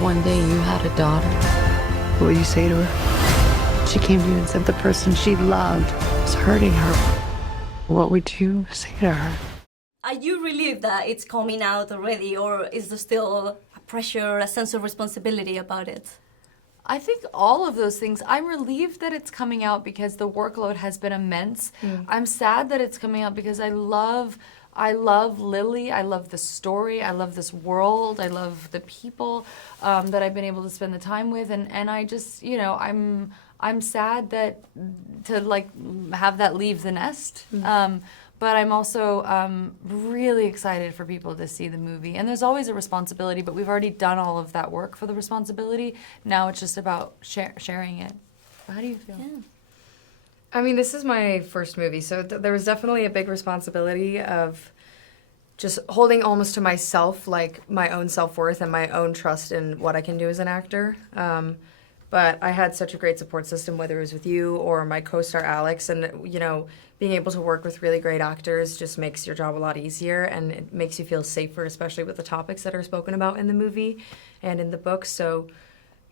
one day you had a daughter, What would you say to her? she came to you and said the person she loved was hurting her, what would you say to her? Are you relieved that it's coming out already, or is there still a pressure, a sense of responsibility about it? I think all of those things. I'm relieved that it's coming out because the workload has been immense. I'm sad that it's coming out because I love Lily. I love the story. I love this world. I love the people that I've been able to spend the time with, and I just, I'm sad that to like have that leave the nest. But I'm also really excited for people to see the movie. And there's always a responsibility, but we've already done all of that work for the responsibility. Now it's just about sharing it. How do you feel? Yeah. I mean, this is my first movie, so there was definitely a big responsibility of just holding almost to myself, like my own self-worth and my own trust in what I can do as an actor. But I had such a great support system, whether it was with you or my co-star Alex, and being able to work with really great actors just makes your job a lot easier, and it makes you feel safer, especially with the topics that are spoken about in the movie and in the book. So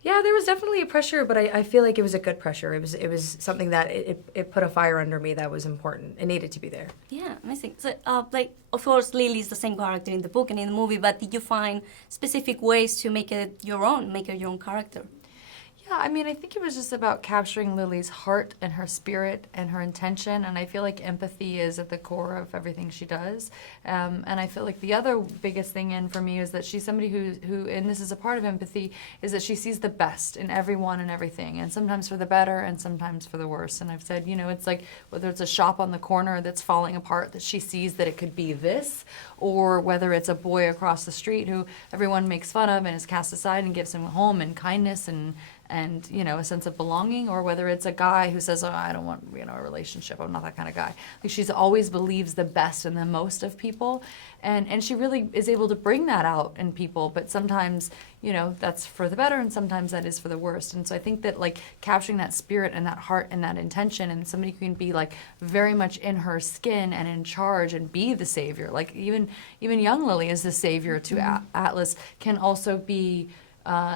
yeah, there was definitely a pressure, but I feel like it was a good pressure. It was something that it put a fire under me that was important. It needed to be there. Yeah, amazing. So, of course, Lily is the same character in the book and in the movie, but did you find specific ways to make it your own character? Yeah, I mean, I think it was just about capturing Lily's heart and her spirit and her intention, and I feel like empathy is at the core of everything she does. And I feel like the other biggest thing in for me is that she's somebody who, and this is a part of empathy, is that she sees the best in everyone and everything, and sometimes for the better and sometimes for the worse. And I've said, it's like whether it's a shop on the corner that's falling apart, that she sees that it could be this, or whether it's a boy across the street who everyone makes fun of and is cast aside and gives him a home and kindness and a sense of belonging, or whether it's a guy who says, I don't want a relationship, I'm not that kind of guy. Like, she's always believes the best and the most of people, and she really is able to bring that out in people, but sometimes that's for the better and sometimes that is for the worst. And so I think that like capturing that spirit and that heart and that intention, and somebody who can be like very much in her skin and in charge and be the savior, like even young Lily is the savior to Atlas, can also be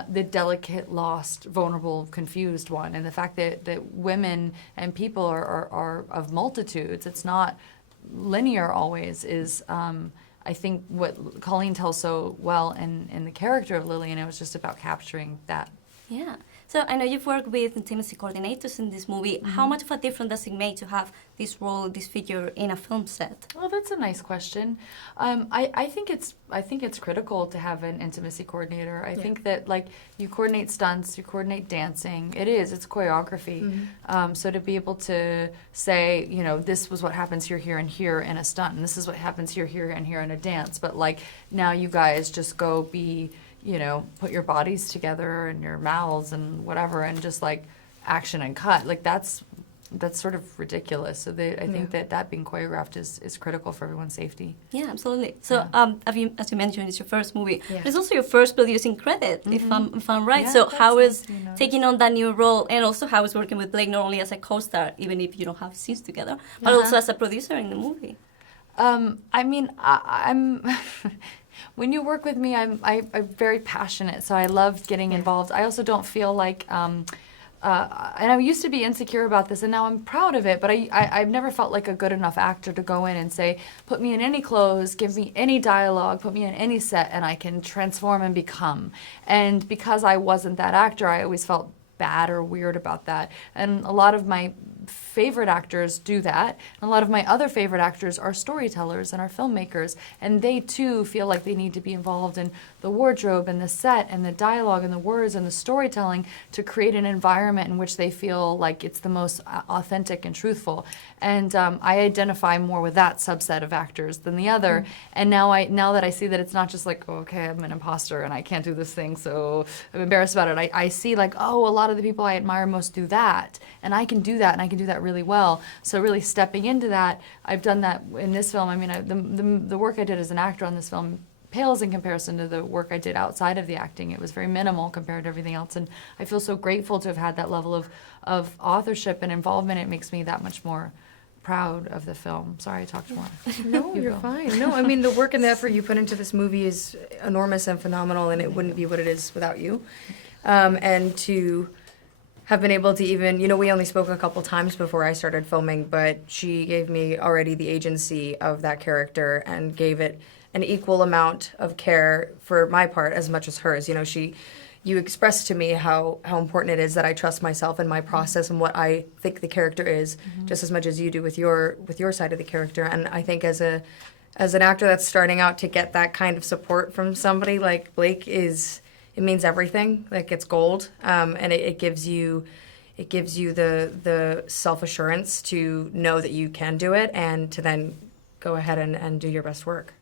the delicate, lost, vulnerable, confused one. And the fact that women and people are of multitudes, it's not linear always, is I think what Colleen tells so well in the character of Lily, and it was just about capturing that. Yeah. So I know you've worked with intimacy coordinators in this movie. Mm-hmm. How much of a difference does it make to have this role, this figure in a film set? Well, that's a nice question. I think it's critical to have an intimacy coordinator. I think that like you coordinate stunts, you coordinate dancing. It's choreography. Mm-hmm. So to be able to say, this was what happens here, here, and here in a stunt, and this is what happens here, here, and here in a dance. But like now you guys just go be, put your bodies together and your mouths and whatever, and just like action and cut. Like that's sort of ridiculous. So I think that being choreographed is critical for everyone's safety. Yeah, absolutely. So as you mentioned, it's your first movie. Yeah. It's also your first producing credit, mm-hmm. if I'm right. Yeah, so how is taking on that new role, and also how is working with Blake not only as a co-star, even if you don't have scenes together, but also as a producer in the movie? I mean, I'm when you work with me, I'm very passionate, so I love getting involved. I also don't feel like, and I used to be insecure about this, and now I'm proud of it, but I've never felt like a good enough actor to go in and say, put me in any clothes, give me any dialogue, put me in any set, and I can transform and become. And because I wasn't that actor, I always felt bad or weird about that. And a lot of my favorite actors do that. And a lot of my other favorite actors are storytellers and are filmmakers, and they too feel like they need to be involved in the wardrobe and the set and the dialogue and the words and the storytelling to create an environment in which they feel like it's the most authentic and truthful. And I identify more with that subset of actors than the other. And now that I see that it's not just like, okay, I'm an imposter and I can't do this thing, so I'm embarrassed about it. I see like, a lot of the people I admire most do that, and I can do that, and I can do that really well. So really stepping into that, I've done that in this film. I mean, the work I did as an actor on this film pales in comparison to the work I did outside of the acting. It was very minimal compared to everything else, and I feel so grateful to have had that level of authorship and involvement. It makes me that much more proud of the film. Sorry, I talked more. No, You you're go. fine. No, I mean, the work and the effort you put into this movie is enormous and phenomenal, and it wouldn't be what it is without you. And to have been able to even, you know, we only spoke a couple times before I started filming, but she gave me already the agency of that character and gave it an equal amount of care for my part as much as hers. You know, you expressed to me how important it is that I trust myself and my process and what I think the character is, just as much as you do with your side of the character. And I think as an actor that's starting out, to get that kind of support from somebody like Blake it means everything. Like, it's gold, and it gives you the self-assurance to know that you can do it and to then go ahead and do your best work.